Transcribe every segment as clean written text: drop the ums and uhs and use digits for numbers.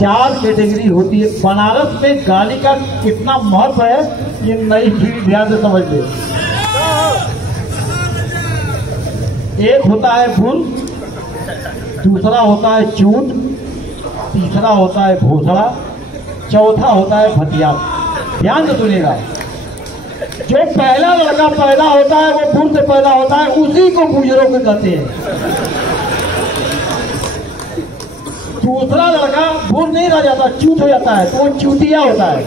4 category होती है। बनारस में गाली का कितना महत्व है ये नई पीढ़ी ध्यान से समझ ले। एक होता है फूल, दूसरा होता है चूत, तीसरा होता है भोसड़ा, चौथा होता है भटिया। ध्यान से सुनिएगा, जो पहला लड़का पैदा होता है वो फूल से पैदा होता है, उसी को गुजरों के कहते हैं। दूसरा लड़का फूल नहीं रह जाता, चूत हो जाता है तो वो चूतिया होता है।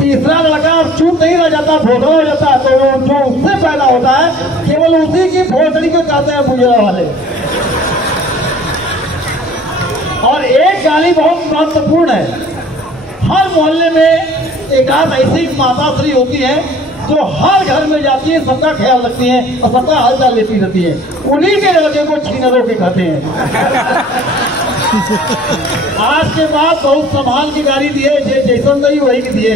तीसरा लड़का चूत नहीं रह जाता, भोसड़ा हो जाता है तो वो जो उससे पैदा होता है केवल उसी की भोसड़ी को कहते हैं गुजरा वाले। और एक गाली बहुत महत्वपूर्ण है। हर मोहल्ले में एक आध ऐसी माता श्री होती है जो हर घर में जाती है, सबका ख्याल रखती है और सबका हालचाल लेती रहती है। उन्हीं के लड़के को छीनरों के कहते हैं। आज के बाद बहुत संभाल की गाड़ी दिए, जैसन नहीं वही की दिए।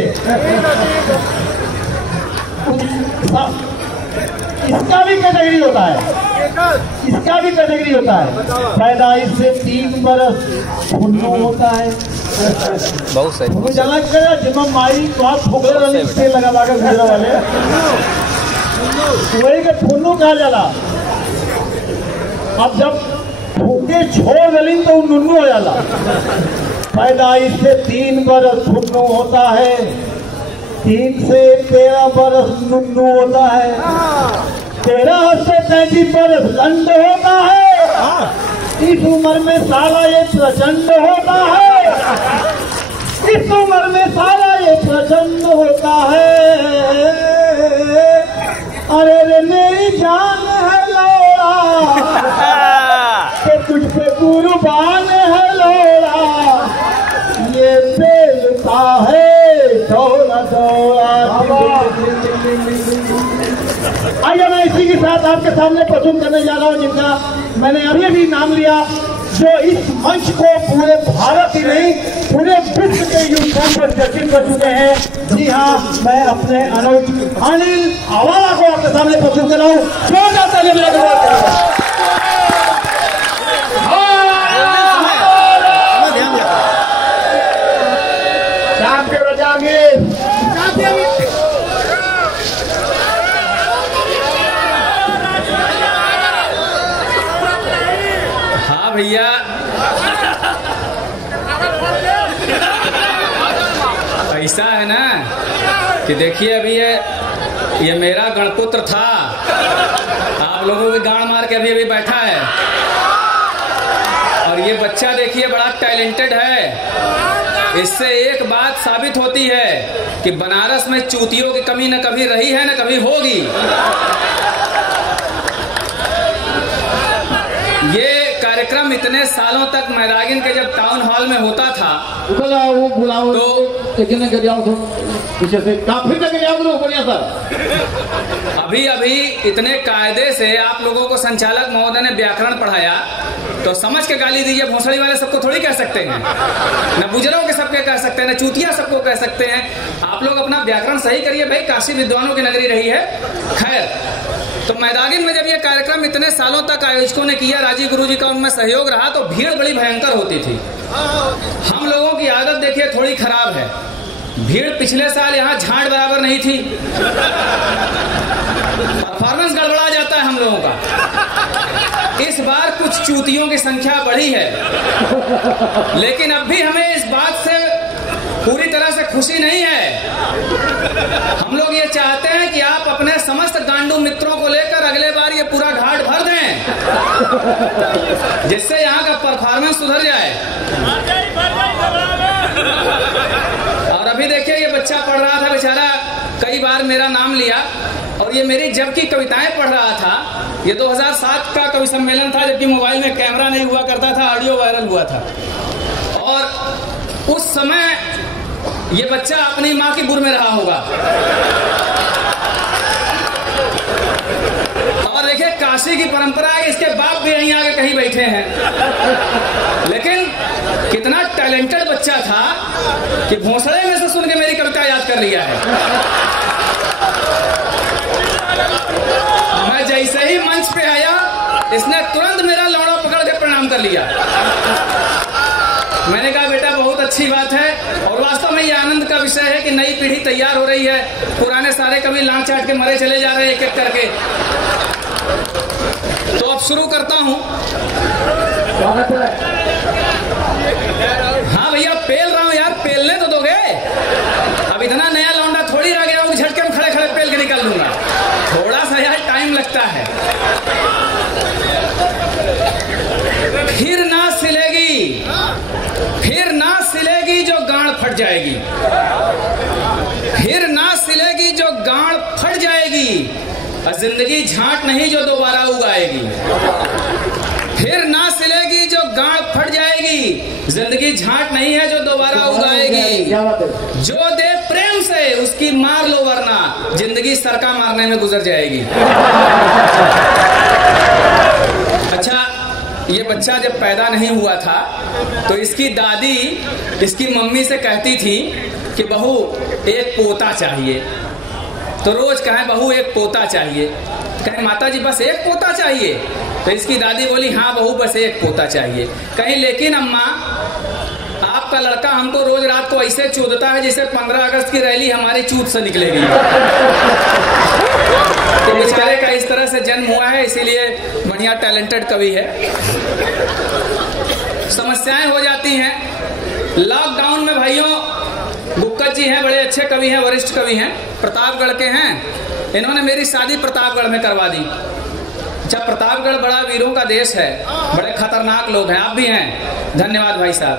इसका भी कैटेगरी होता है, इसका भी कैटेगरी होता है। पैदाइश से 3 बरस फुन्नू होता है। बहुत सही। मुझे जाना चाहिए जिम्मा माई बात फुगले वाली तेल लगा कर गुजरा वाले वही के फुन्नू कहा जाला। अब जब फूके छोड़ गली तो नुन्नू हो जाला। पैदाइश से 3 बरस फुन्नू होता है, 3 से 13 बरस नुन्नू होता है, 13 से 33 बरस लंड होता है। इस उम्र में साला ये प्रचंड होता है, इस उम्र में साला ये प्रचंड होता है। अरे रे मेरी जान है लोड़ा कि तुझ पे कुर्बान है लोड़ा, ये बेलता है थोड़ा थोड़ा। आइए मैं इसी के साथ आपके सामने प्रस्तुत करने जा रहा हूँ जिनका मैंने अभी अभी नाम लिया, जो इस मंच को पूरे भारत ही नहीं पूरे विश्व के यूट्यूब पर चर्चित कर चुके हैं। जी हाँ, मैं अपने अनुज अनिल आवाला को आपके सामने प्रस्तुत कर रहा हूँ। जोरदार तालियां बजाकर शाम के बजागे भैया। ऐसा है ना कि देखिए अभी ये मेरा गणपुत्र था, आप लोगों के गाड़ मार के अभी अभी बैठा है, और ये बच्चा देखिए बड़ा टैलेंटेड है। इससे एक बात साबित होती है कि बनारस में चूतियों की कमी न कभी रही है न कभी होगी। ये कार्यक्रम इतने सालों तक मैरागिन के जब टाउन हॉल में होता था तो अभी अभी इतने कायदे से आप लोगों को संचालक महोदय ने व्याकरण पढ़ाया तो समझ के गाली दीजिए। भोसड़ी वाले सबको थोड़ी कह सकते हैं, न बुजरों के सबके कह सकते हैं, न चूतिया सबको कह सकते हैं। आप लोग अपना व्याकरण सही करिए भाई, काशी विद्वानों की नगरी रही है। खैर, तो मैदागिन में जब ये कार्यक्रम इतने सालों तक आयोजकों ने किया, राजीव गुरु जी का उनमें सहयोग रहा, तो भीड़ बड़ी भयंकर होती थी। हम लोगों की आदत देखिए थोड़ी खराब है। भीड़ पिछले साल यहाँ झाड़ बराबर नहीं थी, परफॉर्मेंस गड़बड़ा जाता है हम लोगों का। इस बार कुछ चूतियों की संख्या बढ़ी है, लेकिन अब भी हमें इस बात से पूरी तरह से खुशी नहीं है। हम लोग ये चाहते हैं कि आप अपने समस्त गांडू मित्रों को लेकर अगले बार ये पूरा घाट भर दें, जिससे यहाँ का परफॉर्मेंस सुधर जाए। और अभी देखिए ये बच्चा पढ़ रहा था बेचारा, कई बार मेरा नाम लिया, और ये मेरी जब की कविताएं पढ़ रहा था। ये 2007 का कवि सम्मेलन था, जबकि मोबाइल में कैमरा नहीं हुआ करता था, ऑडियो वायरल हुआ था। और उस समय ये बच्चा अपनी माँ की बुर में रहा होगा। और देखिए काशी की परंपरा है, इसके बाप भी यहीं आगे कहीं बैठे हैं, लेकिन कितना टैलेंटेड बच्चा था कि भोसड़े में से सुन के मेरी कविता याद कर लिया है। मैं जैसे ही मंच पे आया, इसने तुरंत मेरा लौड़ा पकड़ के प्रणाम कर लिया। मैंने कहा बेटा बहुत अच्छी बात है, और वास्तव में ये आनंद का विषय है कि नई पीढ़ी तैयार हो रही है, पुराने सारे कभी लांग चाट के मरे चले जा रहे हैं एक एक करके। तो अब शुरू करता हूं। हाँ भैया पेल रहा हूं यार, पेलने तो दोगे। अब इतना नया लौंडा थोड़ी रह गया हूं, झटके में खड़े खड़े पेल के निकल लूंगा, थोड़ा सा यार टाइम लगता है। फिर ना सिलेगी, फिर ना सिलेगी जो गांड फट जाएगी, फिर ना सिलेगी जो गांड फट जाएगी, और जिंदगी झांट नहीं जो दोबारा उगाएगी। फिर ना सिलेगी जो गांड फट जाएगी, जिंदगी झांट नहीं है जो दोबारा उगाएगी। जो दे प्रेम से उसकी मार लो, वरना जिंदगी सरका मारने में गुजर जाएगी। अच्छा, ये बच्चा जब पैदा नहीं हुआ था तो इसकी दादी इसकी मम्मी से कहती थी कि बहू एक पोता चाहिए। तो रोज कहे बहू एक पोता चाहिए, कहे माता जी बस एक पोता चाहिए। तो इसकी दादी बोली हाँ बहू बस एक पोता चाहिए। कहीं लेकिन अम्मा आपका लड़का हमको रोज रात को ऐसे चूदता है जैसे 15 अगस्त की रैली हमारी चूत से निकलेगी। तो बेचारे का इस तरह से जन्म हुआ है, इसीलिए बढ़िया टैलेंटेड कवि है। समस्याएं हो जाती हैं लॉकडाउन में भाइयों। गुक्कत जी हैं, बड़े अच्छे कवि हैं, वरिष्ठ कवि हैं, प्रतापगढ़ के हैं। इन्होंने मेरी शादी प्रतापगढ़ में करवा दी। जब प्रतापगढ़ बड़ा वीरों का देश है, बड़े खतरनाक लोग हैं, आप भी हैं। धन्यवाद भाई साहब।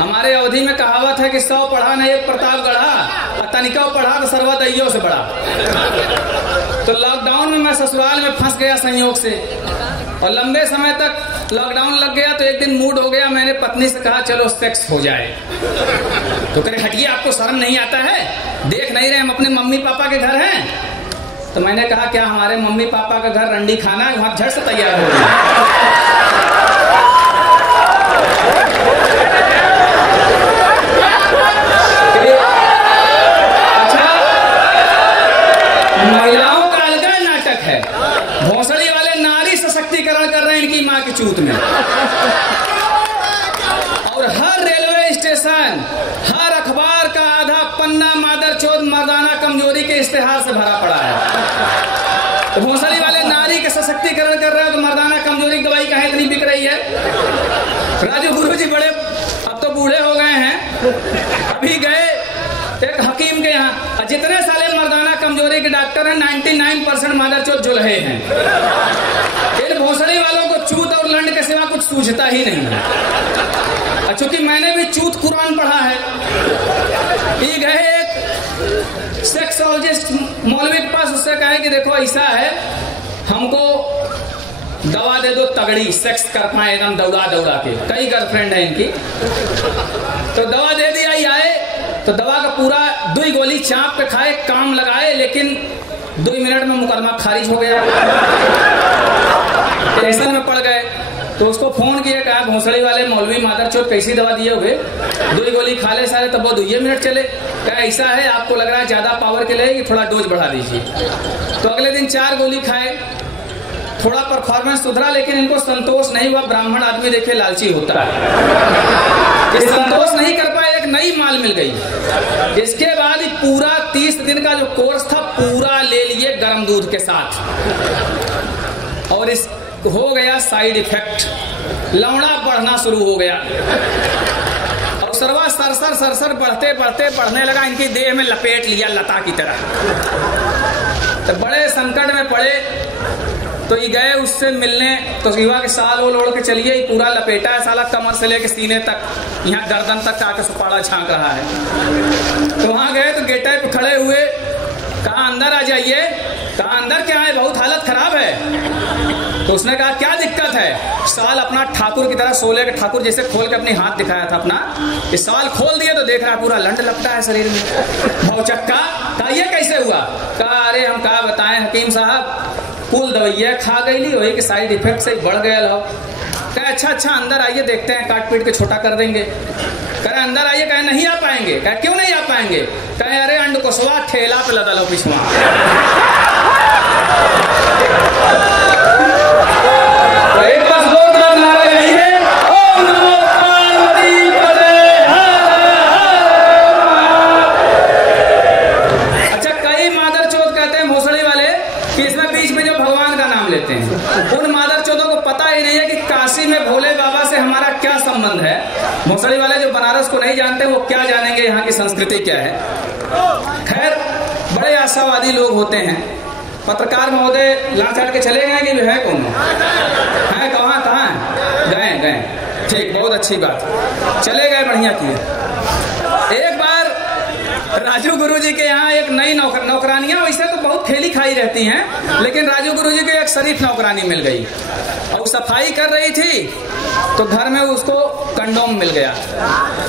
हमारे अवधि में कहावत है कि 100 पढ़ा न एक प्रतापगढ़ा, और तनिका पढ़ा तो सर्वा दैयों से बड़ा। तो लॉकडाउन में मैं ससुराल में फंस गया संयोग से, और लंबे समय तक लॉकडाउन लग गया। तो एक दिन मूड हो गया, मैंने पत्नी से कहा चलो सेक्स हो जाए। तो कहे हटिए आपको शर्म नहीं आता है, देख नहीं रहे हम अपने मम्मी पापा के घर हैं। तो मैंने कहा क्या हमारे मम्मी पापा का घर रंडी खाना है, वहां झट से तैयार हो गया। अच्छा, महिलाओं का अलग नाटक है। भोसड़ी वाले नारी सशक्तिकरण कर रहे हैं इनकी मां की चूत में। और हर रेलवे स्टेशन, हर अखबार का आधा पन्ना मादरचोद मर्दाना कमजोरी के इश्तेहार से भरा पड़ा है। तो भोसड़ी वाले नारी के सशक्तिकरण कर रहे हो तो मर्दाना कमजोरी की दवाई कहाँ इतनी बिक रही है। राजू गुरु जी बड़े अब तो बूढ़े हो गए हैं, अभी गए एक हकीम के यहाँ, जितने साले मर्दाना कमजोरी के डॉक्टर हैं 99% मादरचोद जुल्हे हैं। इन भोसड़ी वालों को चूत और लंड के सिवा कुछ सूझता ही नहीं है। चूंकि मैंने भी चूत कुरान पढ़ा है। ये गए एक सेक्सोलॉजिस्ट मौलवी के पास, उससे कहे कि देखो ऐसा है, हमको दवा दे दो तगड़ी, सेक्स कर पाए एकदम दौड़ा दौड़ा के। कई गर्लफ्रेंड है इनकी। तो दवा दे दिया, ही आए तो दवा का पूरा 2 गोली चाप पे खाए, काम लगाए, लेकिन 2 मिनट में मुकदमा खारिज हो गया। टेंशन में पड़ गए। तो उसको फोन किया, कहा भोसड़ी वाले मौलवी मादरचोद कैसी दवा दिए हुए, 2 गोली खा ले सारे, तब वो 2 मिनट चले। कहा ऐसा है आपको लग रहा है ज्यादा पावर के लिए, थोड़ा डोज बढ़ा दीजिए। तो अगले दिन 4 गोली खाए, थोड़ा परफॉर्मेंस सुधरा, लेकिन इनको संतोष नहीं हुआ। ब्राह्मण आदमी देखे लालची होता है, संतोष नहीं कर पाए, एक नई माल मिल गई। इसके बाद पूरा 30 दिन का जो कोर्स था पूरा ले लिए गर्म दूध के साथ, और इस हो गया साइड इफेक्ट, लौड़ा बढ़ना शुरू हो गया। और सरवा सरसर सरसर बढ़ते बढ़ते बढ़ने लगा, इनकी देह में लपेट लिया लता की तरह। तो बड़े संकट में पड़े। तो ये गए उससे मिलने, तो युवा के साल ओल ओढ़ के चलिए, पूरा लपेटा है साला, कमर से लेके सीने तक, यहाँ गर्दन तक आके सुपाड़ा झांक रहा है। तो वहां गए तो गेटे पे खड़े हुए, कहा अंदर आ जाइए। कहा अंदर क्या है, बहुत हालत खराब है। तो उसने कहा क्या दिक्कत है। साल अपना ठाकुर की तरह, सोले के ठाकुर जैसे खोल के अपने हाथ दिखाया था अपना, इस साल खोल दिए तो देख रहा है पूरा लंड लगता है शरीर में, भौचक्का। कहा ये कैसे हुआ। कहा अरे हम क्या बताएं हकीम साहब, कुल दवाइया खा गई वही के साइड इफेक्ट से बढ़ गया हो। कहे अच्छा अंदर आइए देखते हैं, काट पीट के छोटा कर देंगे। कहे अंदर आइए। कहे नहीं आ पाएंगे। कहे क्यों नहीं आ पाएंगे। कहे अरे अंड कोसवा ठेला पे लदा लो पिछवा। एक बार जोरदार नारा यही है, ओम नमो पार्वती पदे। है। भोसड़ी वाले जो बनारस को नहीं जानते वो क्या जानेंगे यहाँ की संस्कृति क्या है। खैर, बड़े आशावादी लोग होते हैं। पत्रकार महोदय लाचाड़ के चले गए कि है कौन है, कहाँ गए, ठीक, बहुत अच्छी बात, चले गए, बढ़िया किए। एक बार राजू गुरुजी के यहाँ एक नई नौकरानियां, वैसे तो बहुत खेली खाई रहती हैं, लेकिन राजू गुरुजी के एक शरीफ नौकरानी मिल गई और सफाई कर रही थी तो घर में उसको कंडोम मिल गया।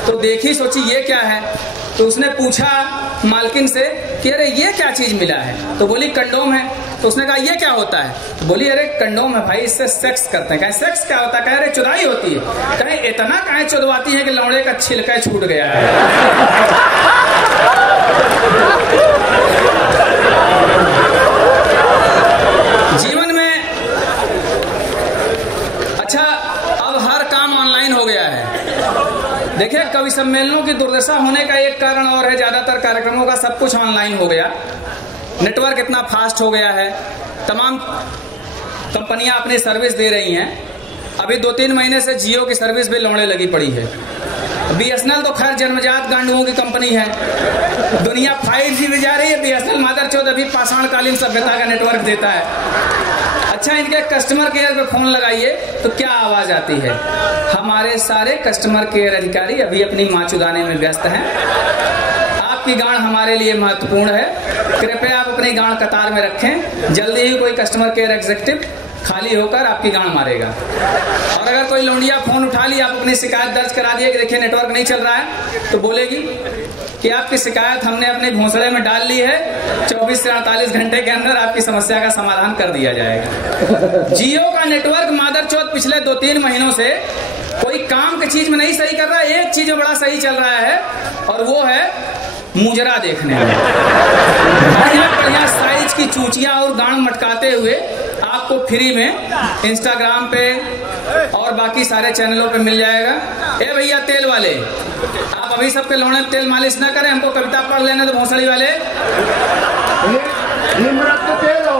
तो देखी, सोची ये क्या है, तो उसने पूछा मालकिन से कि अरे ये क्या चीज मिला है, तो बोली कंडोम है। तो उसने कहा ये क्या होता है, तो बोली अरे कंडोम है भाई, इससे सेक्स करते हैं। कहे सेक्स क्या होता है, कहे अरे चुदाई होती है। कहे इतना कहे चुदवाती है कि लौड़े का छिलका छूट गया है। जीवन में अच्छा, अब हर काम ऑनलाइन हो गया है। देखिए, कवि सम्मेलनों की दुर्दशा होने का एक कारण और है, ज्यादातर कार्यक्रमों का सब कुछ ऑनलाइन हो गया। नेटवर्क इतना फास्ट हो गया है, तमाम कंपनियां अपनी सर्विस दे रही हैं। अभी 2-3 महीने से जियो की सर्विस भी लौड़ने लगी पड़ी है। BSNL तो खैर जन्मजात गांडुओं की कंपनी है। दुनिया 5G में जा रही है, BSNL मादरचोद अभी पाषाणकालीन सभ्यता का नेटवर्क देता है। अच्छा, इनके कस्टमर केयर पे फोन लगाइए तो क्या आवाज आती है, हमारे सारे कस्टमर केयर अधिकारी अभी अपनी मां चुदाने में व्यस्त हैं, आपकी गांड हमारे लिए महत्वपूर्ण है, कृपया आप अपनी गांड कतार में रखें, जल्दी ही कोई कस्टमर केयर एग्जीक्यूटिव खाली होकर आपकी गांड मारेगा। और अगर कोई लौंडिया फोन उठा ली, आप अपनी शिकायत दर्ज करा दिए कि देखिए नेटवर्क नहीं चल रहा है, तो बोलेगी कि आपकी शिकायत हमने अपने घोंसले में डाल ली है, 24 से 48 घंटे के अंदर आपकी समस्या का समाधान कर दिया जाएगा। जियो का नेटवर्क मादरचोद पिछले 2-3 महीनों से कोई काम की चीज में नहीं सही कर रहा है, एक चीज में बड़ा सही चल रहा है और वो है मुजरा देखने में। बढ़िया साइज की चूचियां और गांड मटकाते हुए आपको फ्री में इंस्टाग्राम पे और बाकी सारे चैनलों पे मिल जाएगा। ए भैया तेल वाले, आप अभी सबके लौड़े तेल मालिश ना करें, हमको कविता पढ़ लेने तो भोसड़ी वाले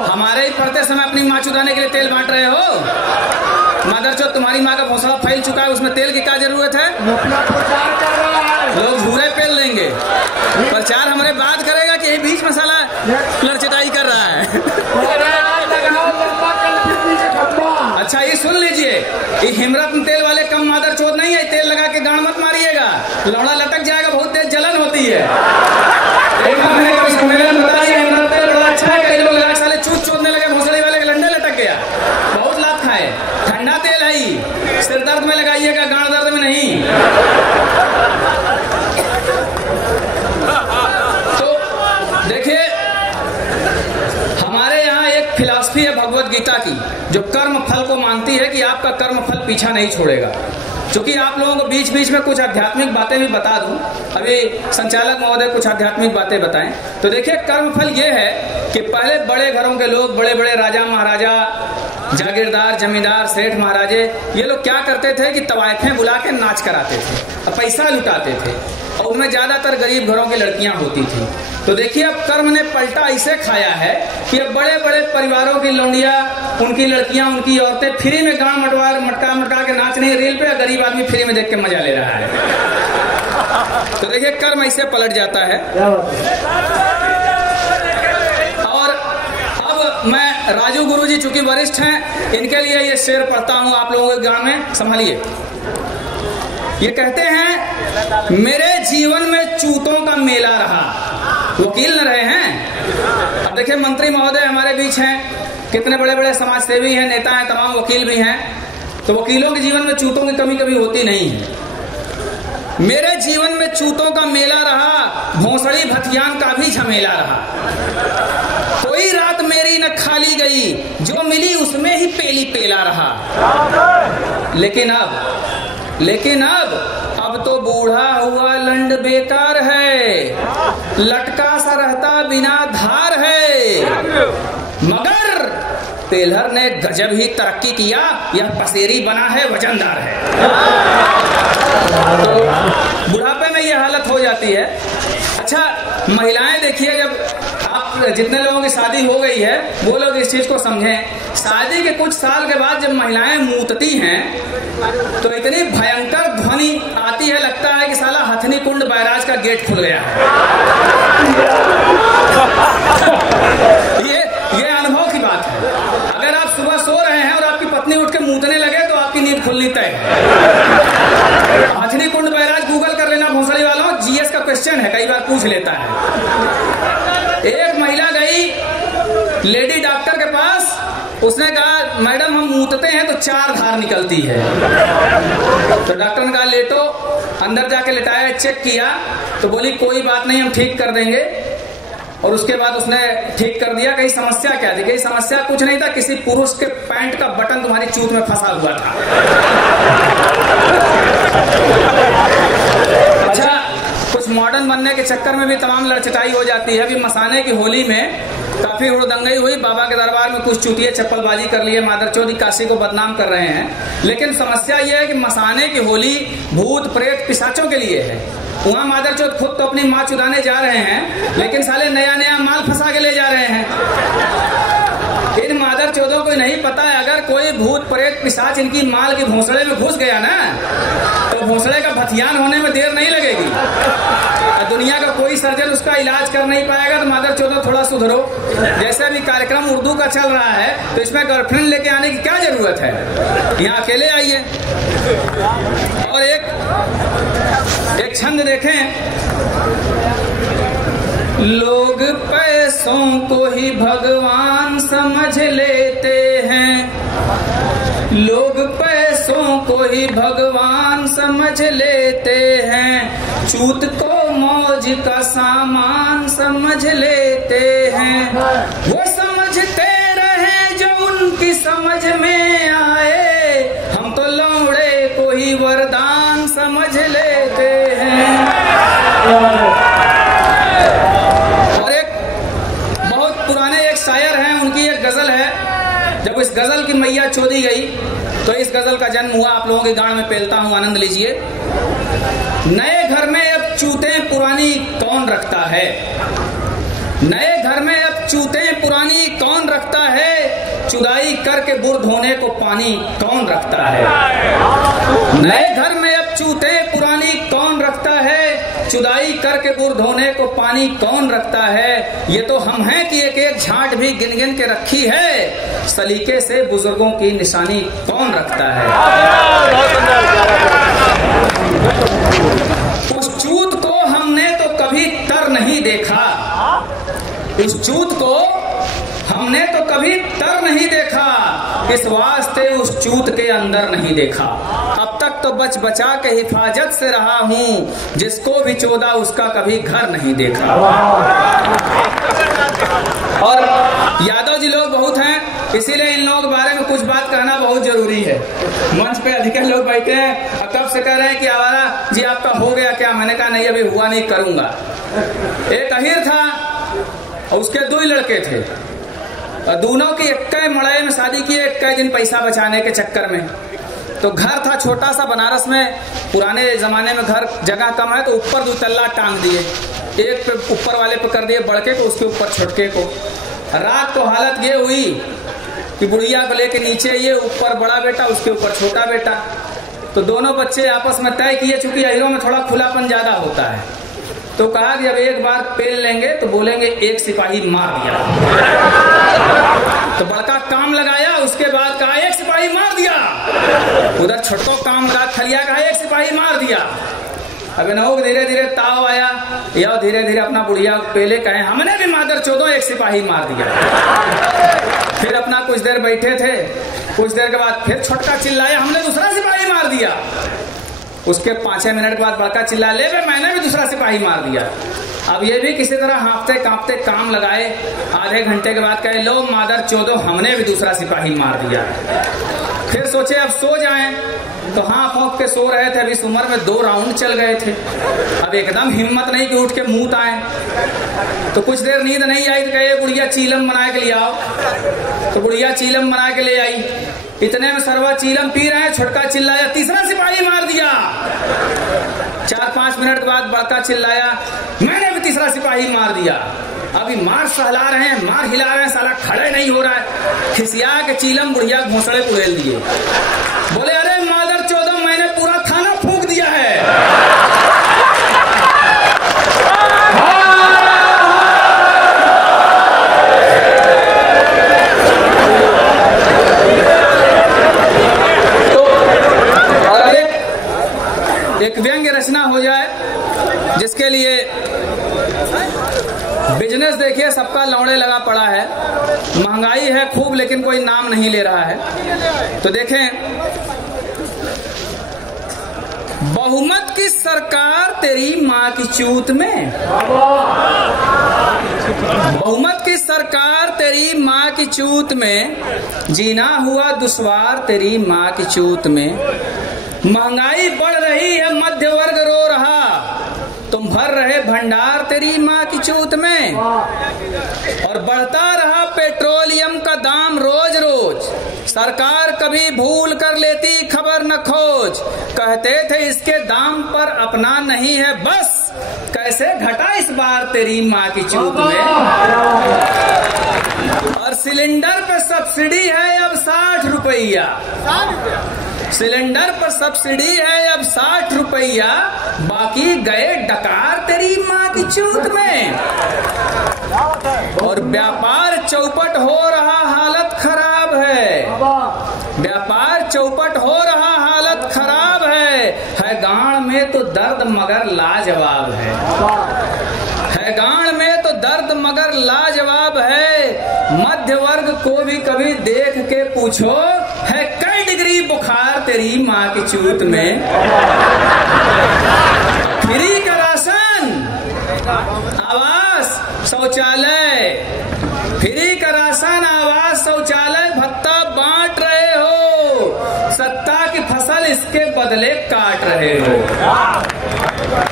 हमारे ही पढ़ते समय अपनी माँ चुदाने के लिए तेल बांट रहे हो। मदरचोद, तुम्हारी माँ का भोसड़ा फैल चुका है, उसमें तेल की क्या जरूरत है? लोग झूरे पेल देंगे, प्रचार हमारे बात करेगा कि ये बीच मसाला लड़चटाई कर रहा है। अच्छा, ये सुन लीजिए, ये हिमरत्न तेल वाले कम मादरचोद नहीं है, तेल लगा के गांड मत मारिएगा, लौड़ा लटक जाएगा, बहुत तेज जलन होती है। बड़ा अच्छा है, कई लोग लगा साले चूत चोदने लगे, भोसड़ी वाले के लंडे लटक गया, बहुत लाभ खाए। ठंडा तेल है, सिर दर्द में लगाइएगा, गांड दर्द में नहीं। तो देखिए, हमारे यहाँ एक फिलॉसफी है भगवत गीता की, जो कर्म फल को मानती है कि आपका कर्म फल पीछा नहीं छोड़ेगा। क्योंकि आप लोगों को बीच बीच में कुछ आध्यात्मिक बातें भी बता दूं, अभी संचालक महोदय कुछ आध्यात्मिक बातें बताएं। तो देखिए, कर्म फल ये है कि पहले बड़े घरों के लोग, बड़े बड़े राजा महाराजा, जागीरदार, जमींदार, सेठ महाराजे, ये लोग क्या करते थे कि तवायफें बुला के नाच कराते थे, पैसा लुटाते थे, और उनमें ज्यादातर गरीब घरों की लड़कियां होती थी। तो देखिए, अब कर्म ने पलटा ऐसे खाया है कि अब बड़े बड़े परिवारों की लौंडिया, उनकी लड़कियां, उनकी औरतें फ्री में गांड मटका के नाच रही है रील पे, गरीब आदमी फ्री में देख के मजा ले रहा है। तो देखिए, कर्म ऐसे पलट जाता है। और अब मैं राजू गुरुजी चूंकि वरिष्ठ हैं, इनके लिए ये शेर पढ़ता हूं, आप लोगों के गांव में संभालिए। ये कहते हैं, मेरे जीवन में चूतों का मेला रहा। वकील न रहे हैं। अब देखिए, मंत्री महोदय हमारे बीच हैं, कितने बड़े बड़े समाज सेवी हैं, नेता हैं, तमाम वकील भी हैं। तो वकीलों के जीवन में चूतों की कमी कभी होती नहीं है। मेरे जीवन में चूतों का मेला रहा, भोसड़ी भथियान का भी झमेला रहा। कोई रात मेरी न खाली गई, जो मिली उसमें ही पेली पेला रहा। लेकिन अब तो बूढ़ा हुआ लंड बेकार है, लटका सा रहता बिना धार है। मगर पेलहर ने गजब ही तरक्की किया, यह पसेरी बना है, वजनदार है। तो बुढ़ापे में यह हालत हो जाती है। अच्छा, महिलाएं देखिए, जब आप जितने लोगों की शादी हो गई है वो लोग इस चीज को समझें। शादी के कुछ साल के बाद जब महिलाएं मूतती हैं तो इतनी भयंकर ध्वनि आती है, लगता है कि साला हथनी कुंड बैराज का गेट खुल गया है। ये अनुभव की बात है। अगर आप सुबह सो रहे हैं और आपकी पत्नी उठ के मूतने लगे तो आपकी नींद खुलनी तय है। हथनी कुंड बैराज गूगल कर लेना भोसड़ी वालों, जीएस का क्वेश्चन है, कई बार पूछ लेता है। एक महिला गई लेडी डॉक्टर के पास, उसने कहा मैडम हम मूतते हैं तो 4 धार निकलती है। तो डॉक्टर ने कहा लेटो, अंदर जाके लेटाया, चेक किया तो बोली कोई बात नहीं हम ठीक कर देंगे। और उसके बाद उसने ठीक कर दिया। कहीं समस्या क्या थी? कहीं समस्या कुछ नहीं था, किसी पुरुष के पैंट का बटन तुम्हारी चूत में फंसा हुआ था। अच्छा, कुछ मॉडर्न बनने के चक्कर में भी तमाम लड़चटाई हो जाती है। अभी मसाने की होली में काफी हुड़दंगई हुई, बाबा के दरबार में कुछ चूतिए चप्पलबाजी कर लिए, मादरचोदी काशी को बदनाम कर रहे हैं। लेकिन समस्या यह है कि मसाने की होली भूत प्रेत पिशाचों के लिए है। वहाँ मादरचोद खुद तो अपनी माँ चुराने जा रहे हैं, लेकिन साले नया नया माल फंसा के ले जा रहे हैं। इन मादरचोदों को नहीं पता है अगर कोई भूत प्रेत पिशाच इनकी माल की भोंसड़े में घुस गया ना तो भोंसड़े का भथियान होने में देर नहीं लगेगी। दुनिया का कोई सर्जन उसका इलाज कर नहीं पाएगा। तो मादरचोदों थोड़ा सुधरो। जैसे अभी कार्यक्रम उर्दू का चल रहा है तो इसमें गर्लफ्रेंड लेके आने की क्या जरूरत है? यहाँ अकेले आइए। और एक छंद देखें, लोग पैसों को ही भगवान समझ लेते हैं, लोग पैसों को ही भगवान समझ लेते हैं, चूत को मौज का सामान समझ लेते हैं। वो समझते रहे जो उनकी समझ में आए, हम तो लौड़े को ही वरदान समझ लेते हैं। और एक बहुत पुराने एक शायर हैं, उनकी एक गजल है। जब इस गजल की मैया चोदी गई तो इस गजल का जन्म हुआ। आप लोगों के गान में पेलता हूं, आनंद लीजिए। नए घर में अब चूतें पुरानी कौन रखता है, नए घर में अब चूतें पुरानी कौन रखता है, चुदाई करके बुर धोने को पानी कौन रखता है। नए घर में अब चूतें पुरानी कौन रखता है, चुदाई करके बुर धोने को पानी कौन रखता है। ये तो हम हैं कि एक एक झांट भी गिन गिन के रखी है, सलीके से बुजुर्गों की निशानी कौन रखता है। उस चूत को हमने तो कभी तर नहीं देखा, उस चूत को हमने तो कभी तर नहीं देखा, इस वास्ते उस चूत के अंदर नहीं देखा। अब तक तो बच बचा के हिफाजत से रहा हूँ, जिसको भी चोदा उसका कभी घर नहीं देखा। और यादव जी लोग बहुत हैं, इसीलिए इन लोगों के बारे में कुछ बात कहना बहुत जरूरी है। मंच पे अधिक लोग बैठे हैं और कब से कह रहे हैं कि आवारा जी आपका हो गया क्या? मैंने कहा नहीं, अभी हुआ नहीं, करूंगा। एक अहीर था और उसके 2 लड़के थे, दोनों की एक मड़ाई में शादी की, एक दिन पैसा बचाने के चक्कर में। तो घर था छोटा सा बनारस में, पुराने जमाने में घर जगह कम है तो ऊपर 2 तल्ला टांग दिए, एक पे ऊपर वाले पे कर दिए बड़के को, उसके ऊपर छोटके को। रात को हालत ये हुई कि बुढ़िया को लेके नीचे, ये ऊपर बड़ा बेटा, उसके ऊपर छोटा बेटा। तो दोनों बच्चे आपस में तय किए, चूंकि अहीरों में थोड़ा खुलापन ज्यादा होता है, तो कहा कि जब एक बार पेल लेंगे तो बोलेंगे एक सिपाही मार दिया। तो बड़का काम लगाया, उसके बाद कहा एक सिपाही मार दिया। उधर छोटो काम लगा खलिया, कहा एक सिपाही मार दिया। अब नौक धीरे धीरे ताव आया, या धीरे धीरे अपना बुढ़िया पेले कहे हमने भी मादर चोदो एक सिपाही मार दिया। फिर अपना कुछ देर बैठे थे, कुछ देर के बाद फिर छोटका चिल्लाया हमने दूसरा सिपाही मार दिया। उसके 5-6 मिनट के बाद बड़का चिल्ला ले मैंने भी दूसरा सिपाही मार दिया। अब ये भी किसी तरह हाँफते कांपते काम लगाए। आधे घंटे के बाद कहे लो मादर चोदो हमने भी दूसरा सिपाही मार दिया। फिर सोचे अब सो जाएं, तो हाँफ हाँफ के सो रहे थे। अभी इस उम्र में 2 राउंड चल गए थे, अब एकदम हिम्मत नहीं कि उठ के मुंह आए। तो कुछ देर नींद नहीं आई तो कहे बुढ़िया चीलम बना के ले आओ। तो बुढ़िया चीलम बना के ले आई। इतने में सरवा चीलम पी रहे हैं, छोटका चिल्लाया तीसरा सिपाही मार दिया। 4-5 मिनट के बाद बड़का चिल्लाया मैंने भी तीसरा सिपाही मार दिया। अभी मार सहला रहे हैं, मार हिला रहे हैं, साला खड़े नहीं हो रहा है। खिसिया के चीलम बुढ़िया घोंसड़े उड़ेल दिए। बोले अरे मादर चौदह, मैंने पूरा थाना फूंक दिया है। एक व्यंग्य रचना हो जाए जिसके लिए बिजनेस देखिए सबका लौड़े लगा पड़ा है, महंगाई है खूब लेकिन कोई नाम नहीं ले रहा है। तो देखें, बहुमत की सरकार तेरी माँ की चूत में, बहुमत की सरकार तेरी माँ की चूत में, जीना हुआ दुश्वार तेरी माँ की चूत में। महंगाई बढ़ रही है, मध्य वर्ग रो रहा, तुम भर रहे भंडार तेरी माँ की चूत में। और बढ़ता रहा पेट्रोलियम का दाम रोज रोज, सरकार कभी भूल कर लेती खबर न खोज। कहते थे इसके दाम पर अपना नहीं है बस, कैसे घटा इस बार तेरी माँ की चूत में। और सिलेंडर पे सब्सिडी है अब 60 रुपया, सिलेंडर पर सब्सिडी है अब 60 रुपया, बाकी गए डकार तेरी माँ की चूत में। और व्यापार चौपट हो रहा, हालत खराब है, व्यापार चौपट हो रहा, हालत खराब है गांड में तो दर्द मगर लाजवाब है गांड में तो दर्द मगर लाजवाब है। मध्य वर्ग को भी कभी देख के पूछो, है कई डिग्री बुखार तेरी माँ की चूत में। फ्री का राशन, आवास, शौचालय, फ्री का राशन, आवास, शौचालय, भत्ता बांट रहे हो, सत्ता की फसल इसके बदले काट रहे हो।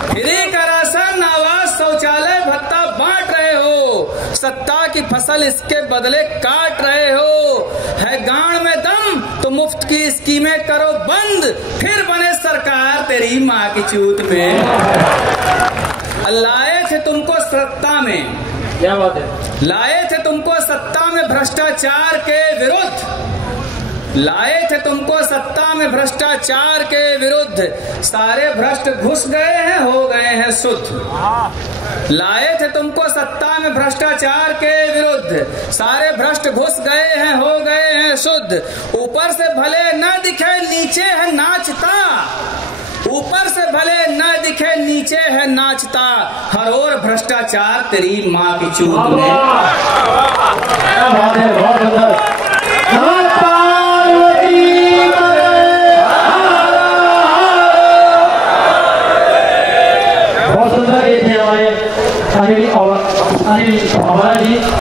फ्री का राशन, आवास, शौचालय, भत्ता बांट रहे हो, सत्ता की फसल इसके बदले काट रहे हो। है गांड में दम तो मुफ्त की स्कीमें करो बंद, फिर बने सरकार तेरी माँ की चूत में। लाए थे तुमको सत्ता में, क्या बात है, लाए थे तुमको सत्ता में भ्रष्टाचार के विरुद्ध, लाए थे तुमको सत्ता में भ्रष्टाचार के विरुद्ध, सारे भ्रष्ट घुस गए हैं, हो गए हैं शुद्ध। लाए थे तुमको सत्ता में भ्रष्टाचार के विरुद्ध, सारे भ्रष्ट घुस गए हैं, हो गए हैं शुद्ध। ऊपर से भले न दिखे नीचे है नाचता, ऊपर से भले न दिखे नीचे है नाचता, हर ओर भ्रष्टाचार तेरी माँ की चूत में। बहुत सुंदर गीत है हमारे अनिल जी।